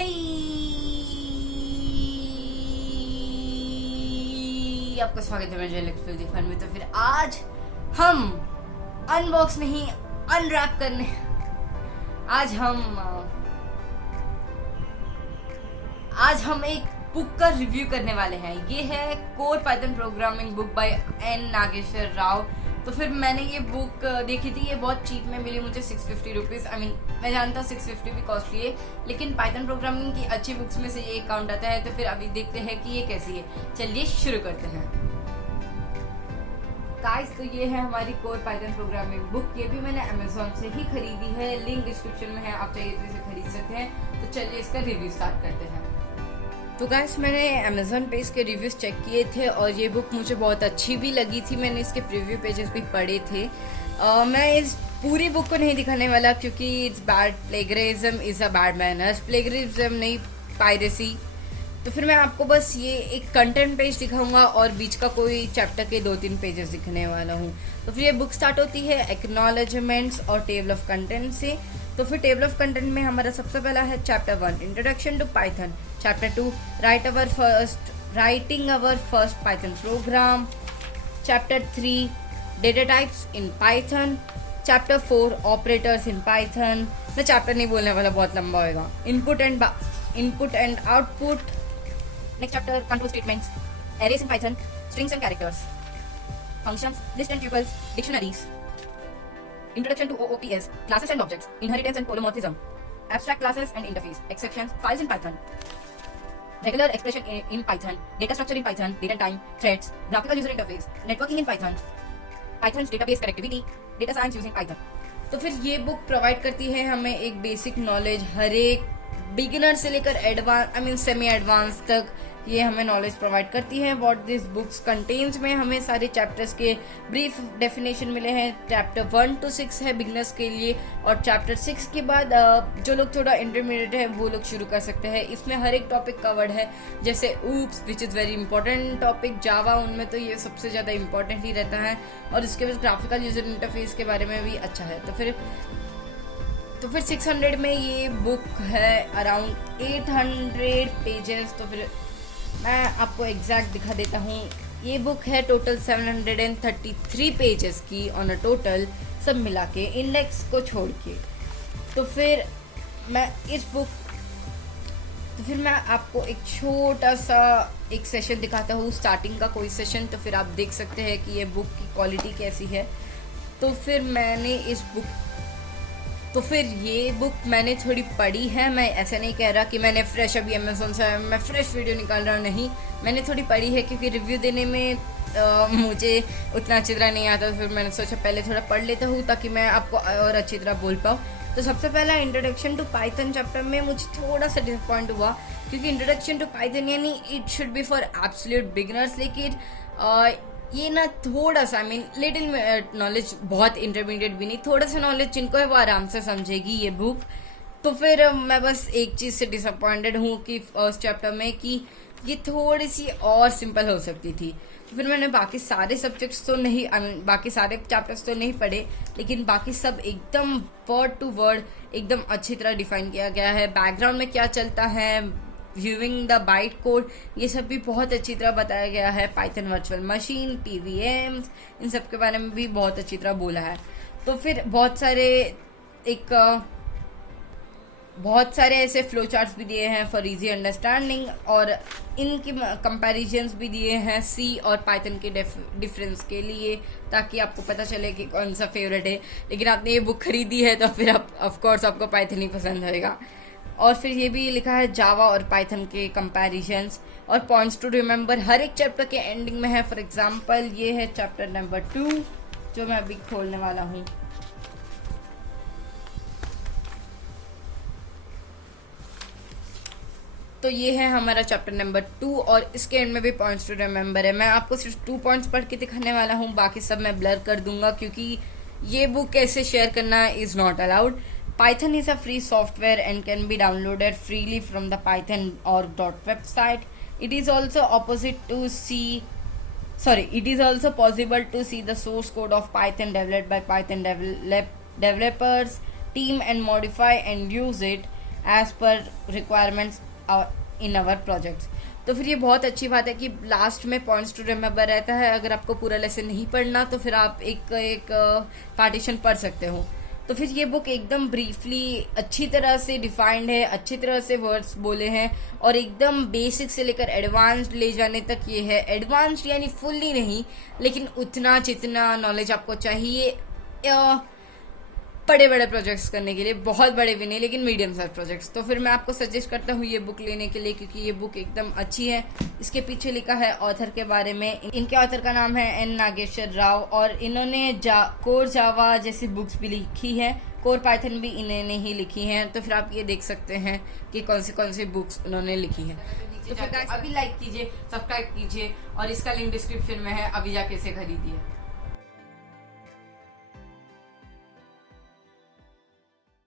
हे आपका स्वागत है मेरे इलेक्ट्रिकल फन में। तो फिर आज हम अनबॉक्स नहीं अनरैप करने आज हम एक बुक का रिव्यू करने वाले हैं। ये है core Python programming book by N Nageshwar Rao. तो फिर मैंने ये बुक देखी थी, ये बहुत चीप में मिली मुझे 650 रुपीज़। मैं जानता 650 भी कॉस्टली है, लेकिन पाइथन प्रोग्रामिंग की अच्छी बुक्स में से ये एक काउंट आता है। तो फिर अभी देखते हैं कि ये कैसी है। चलिए शुरू करते हैं गाइस। तो ये है हमारी कोर पाइथन प्रोग्रामिंग बुक। ये भी मैंने अमेजोन से ही खरीदी है, लिंक डिस्क्रिप्शन में है, आप चाहिए तो इसे खरीद सकते हैं। तो चलिए इसका रिव्यू स्टार्ट करते हैं। तो गाइस मैंने अमेजोन पे इसके रिव्यूज़ चेक किए थे और ये बुक मुझे बहुत अच्छी भी लगी थी। मैंने इसके प्रीव्यू पेजेस भी पढ़े थे। मैं इस पूरी बुक को नहीं दिखाने वाला क्योंकि it's bad plagiarism is a bad manners. Plagiarism नहीं, पायरेसी। तो फिर मैं आपको बस ये एक कंटेंट पेज दिखाऊंगा और बीच का कोई चैप्टर के 2-3 पेजेस दिखने वाला हूँ। तो फिर ये बुक स्टार्ट होती है एक्नॉलेजमेंट्स और टेबल ऑफ कंटेंट से। तो फिर टेबल ऑफ कंटेंट में हमारा सबसे पहला है chapter 1 introduction to Python, chapter 2 writing our first Python program, chapter 3 data types in Python, chapter 4 operators in Python. मैं चैप्टर नहीं बोलने वाला, बहुत लंबा होगा। Input and output. Next chapter control statements, arrays in Python, strings and characters, functions, list and tuples, dictionaries, introduction to OOPs, classes and objects, inheritance and polymorphism, abstract classes and interface, exceptions, files in Python, regular expression in Python, data structure in Python, date and time, threads, graphical user interface, networking in Python, Python's database connectivity, data science using Python। तो फिर ये book provide करती है हमें एक basic knowledge, हर एक beginner से लेकर एडवांस सेमी एडवांस तक ये हमें नॉलेज प्रोवाइड करती है। व्हाट दिस बुक्स कंटेन्स में हमें सारे चैप्टर्स के ब्रीफ डेफिनेशन मिले हैं। चैप्टर 1 to 6 है बिगिनर्स के लिए, और चैप्टर 6 के बाद जो लोग थोड़ा इंटरमीडिएट है वो लोग शुरू कर सकते हैं। इसमें हर एक टॉपिक कवर्ड है, जैसे OOPS which is very important topic, Java, उनमें तो ये सबसे ज़्यादा इंपॉर्टेंट ही रहता है। और इसके बाद ग्राफिकल यूजर इंटरफेस के बारे में भी अच्छा है। तो फिर 600 में ये बुक है, अराउंड 800 पेजेस। तो फिर मैं आपको एग्जैक्ट दिखा देता हूँ। ये बुक है टोटल 733 पेजेस की ऑन अ टोटल, सब मिला के, इंडेक्स को छोड़ के। तो फिर मैं आपको एक छोटा सा एक सेशन दिखाता हूँ, स्टार्टिंग का कोई सेशन। तो फिर आप देख सकते हैं कि ये बुक की क्वालिटी कैसी है। तो फिर ये बुक मैंने थोड़ी पढ़ी है। मैं ऐसा नहीं कह रहा कि मैंने फ्रेश अभी अमेजोन से मैं फ्रेश वीडियो निकाल रहा हूँ, नहीं, मैंने थोड़ी पढ़ी है क्योंकि रिव्यू देने में मुझे उतना अच्छी तरह नहीं आता। तो फिर मैंने सोचा पहले थोड़ा पढ़ लेता हूँ ताकि मैं आपको और अच्छी तरह बोल पाऊँ। तो सबसे पहला इंट्रोडक्शन टू पाइथन चैप्टर में मुझे थोड़ा सा डिसअपॉइंट हुआ क्योंकि इंट्रोडक्शन टू पाइथन यानी it should be for absolute beginners, लेकिन ये ना थोड़ा सा लिटिल नॉलेज, बहुत इंटरमीडिएट भी नहीं, थोड़ा सा नॉलेज जिनको है वो आराम से समझेगी ये बुक। तो फिर मैं बस एक चीज़ से डिसअपॉइंटेड हूँ कि फर्स्ट चैप्टर में कि ये थोड़ी सी और सिंपल हो सकती थी। तो फिर मैंने बाकी सारे सब्जेक्ट्स तो नहीं बाकी सारे चैप्टर्स तो नहीं पढ़े, लेकिन बाकी सब एकदम वर्ड टू वर्ड एकदम अच्छी तरह डिफाइन किया गया है। बैकग्राउंड में क्या चलता है, व्यूइंग द बाइट कोड, ये सब भी बहुत अच्छी तरह बताया गया है। पाइथन वर्चुअल मशीन, TVMs, इन सब के बारे में भी बहुत अच्छी तरह बोला है। तो फिर बहुत सारे ऐसे फ्लो चार्ट्स भी दिए हैं फॉर इजी अंडरस्टैंडिंग, और इनकी कंपैरिजन्स भी दिए हैं सी और पाइथन के डिफरेंस के लिए, ताकि आपको पता चले कि कौन सा फेवरेट है। लेकिन आपने ये बुक खरीदी है तो फिर ऑफकोर्स आपको पाइथन ही पसंद होएगा। और फिर ये भी लिखा है जावा और पाइथन के कंपैरिजन्स और पॉइंट्स टू रिमेंबर हर एक चैप्टर के एंडिंग में है। फॉर एग्जांपल ये है चैप्टर नंबर 2 जो मैं अभी खोलने वाला हूँ। तो ये है हमारा चैप्टर नंबर 2 और इसके एंड में भी पॉइंट्स टू रिमेंबर है। मैं आपको सिर्फ 2 पॉइंट्स पढ़ के दिखाने वाला हूँ, बाकी सब मैं ब्लर कर दूंगा क्योंकि ये बुक कैसे शेयर करना is not allowed. Python is a free software and can be downloaded freely from the python.org website. It is also possible to see the source code of Python developed by Python developers team and modify and use it. As per requirements in our projects. तो फिर ये बहुत अच्छी बात है कि last में points to remember रहता है। अगर आपको पूरा लेसन नहीं पढ़ना तो फिर आप एक पार्टीशन पढ़ सकते हो। तो फिर ये बुक एकदम ब्रीफली अच्छी तरह से डिफाइंड है, अच्छी तरह से वर्ड्स बोले हैं और एकदम बेसिक से लेकर एडवांस्ड ले जाने तक ये है। एडवांस्ड यानी फुल्ली नहीं, लेकिन उतना जितना नॉलेज आपको चाहिए बड़े बड़े प्रोजेक्ट्स करने के लिए, बहुत बड़े भी नहीं लेकिन मीडियम साइज प्रोजेक्ट्स। तो फिर मैं आपको सजेस्ट करता हूँ ये बुक लेने के लिए, क्योंकि ये बुक एकदम अच्छी है। इसके पीछे लिखा है ऑथर के बारे में। इनके ऑथर का नाम है एन नागेश्वर राव और इन्होंने कोर जावा जैसी बुक्स भी लिखी है, कोर पाइथन भी इन्होंने ही लिखी हैं। तो फिर आप ये देख सकते हैं कि कौन सी बुक्स उन्होंने लिखी हैं। तो फिर अभी लाइक कीजिए, सब्सक्राइब कीजिए और इसका लिंक डिस्क्रिप्शन में है, अभी जाके इसे खरीदिए।